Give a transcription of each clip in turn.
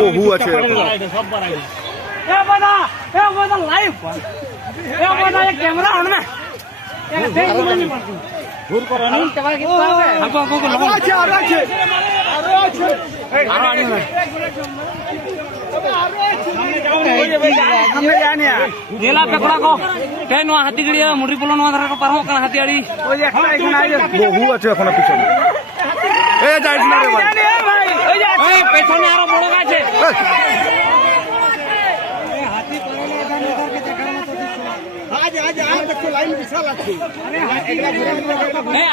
বহু আছে camera on না ঘুর করো না হাতি গাড়ি মুড়ি পোলো ধারা পার হাতি গাড়ি বহু আছে এখন পিছনে পেছনে আরো বড় আছে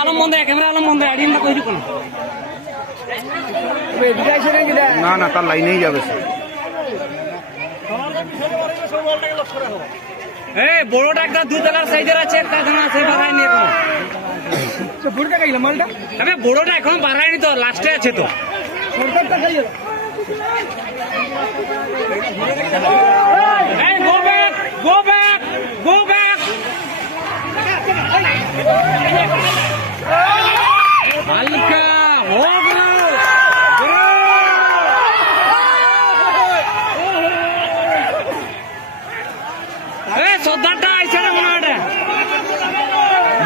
আলম বন্ধে ক্যামেরা আলম বন্ধে আড়িটা কই কোন না না তার লাইনেই যাবে বড়টা একটা 2 টাকার সাইজের আছে একটা জানা আছে বাড়ায়নি এখন বুড়টা কইলা মালটা আরে বড়টা এখন বাড়ায়নি তো লাস্টে আছে তো সরকারটা খাইলো go back go back go back মালিকা ও গুরু सोदाटा ऐसा ना बनाटे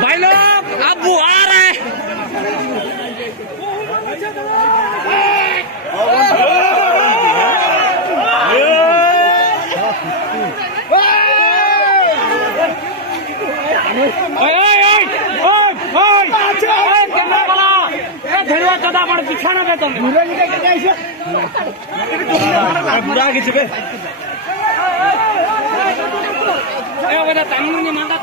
भाई लोग अब वो आ रहे बिछाना बुरा किसी पे तामिनी माता